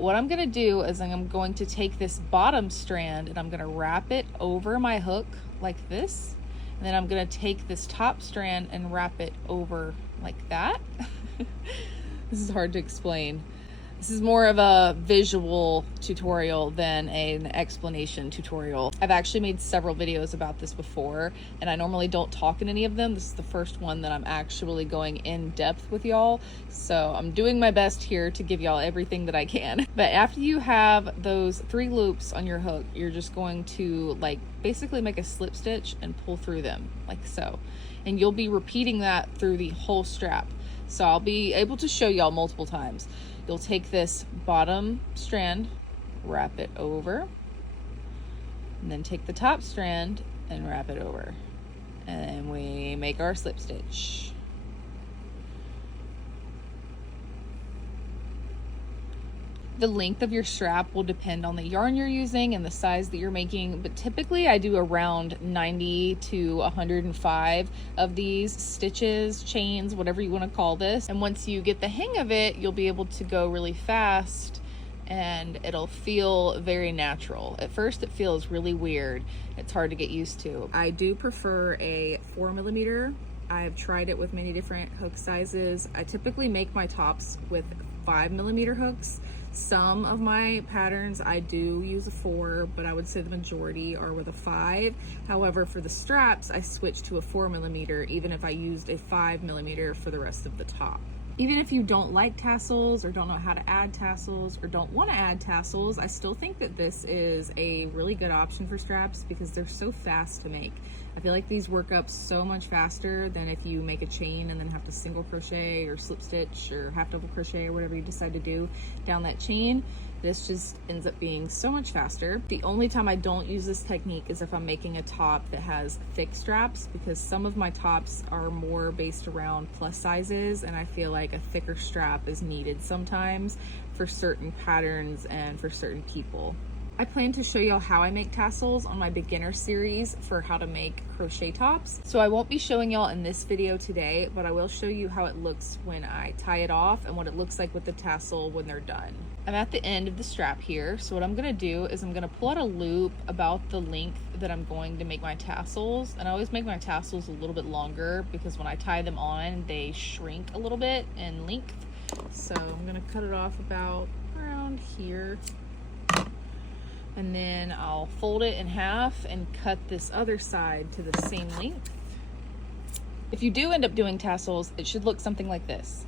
What I'm gonna do is I'm going to take this bottom strand and I'm gonna wrap it over my hook like this. And then I'm gonna take this top strand and wrap it over like that. This is hard to explain. This is more of a visual tutorial than an explanation tutorial. I've actually made several videos about this before, and I normally don't talk in any of them. This is the first one that I'm actually going in depth with y'all. So I'm doing my best here to give y'all everything that I can. But after you have those 3 loops on your hook, you're just going to like basically make a slip stitch and pull through them like so. And you'll be repeating that through the whole strap. So I'll be able to show y'all multiple times. You'll take this bottom strand, wrap it over, and then take the top strand and wrap it over. And then we make our slip stitch. The length of your strap will depend on the yarn you're using and the size that you're making, but typically I do around 90 to 105 of these stitches, chains, whatever you want to call this. And once you get the hang of it, you'll be able to go really fast and it'll feel very natural. At first it feels really weird. It's hard to get used to. I do prefer a 4mm. I've tried it with many different hook sizes. I typically make my tops with 5mm hooks. Some of my patterns I do use a 4, but I would say the majority are with a 5. However, for the straps, I switched to a 4mm, even if I used a 5mm for the rest of the top. Even if you don't like tassels or don't know how to add tassels or don't want to add tassels, I still think that this is a really good option for straps because they're so fast to make. I feel like these work up so much faster than if you make a chain and then have to single crochet or slip stitch or half double crochet or whatever you decide to do down that chain. This just ends up being so much faster. The only time I don't use this technique is if I'm making a top that has thick straps, because some of my tops are more based around plus sizes and I feel like a thicker strap is needed sometimes for certain patterns and for certain people. I plan to show y'all how I make tassels on my beginner series for how to make crochet tops. So I won't be showing y'all in this video today, but I will show you how it looks when I tie it off and what it looks like with the tassel when they're done. I'm at the end of the strap here, so what I'm gonna do is I'm gonna pull out a loop about the length that I'm going to make my tassels. And I always make my tassels a little bit longer because when I tie them on, they shrink a little bit in length. So I'm gonna cut it off about around here. And then I'll fold it in half and cut this other side to the same length. If you do end up doing tassels, it should look something like this.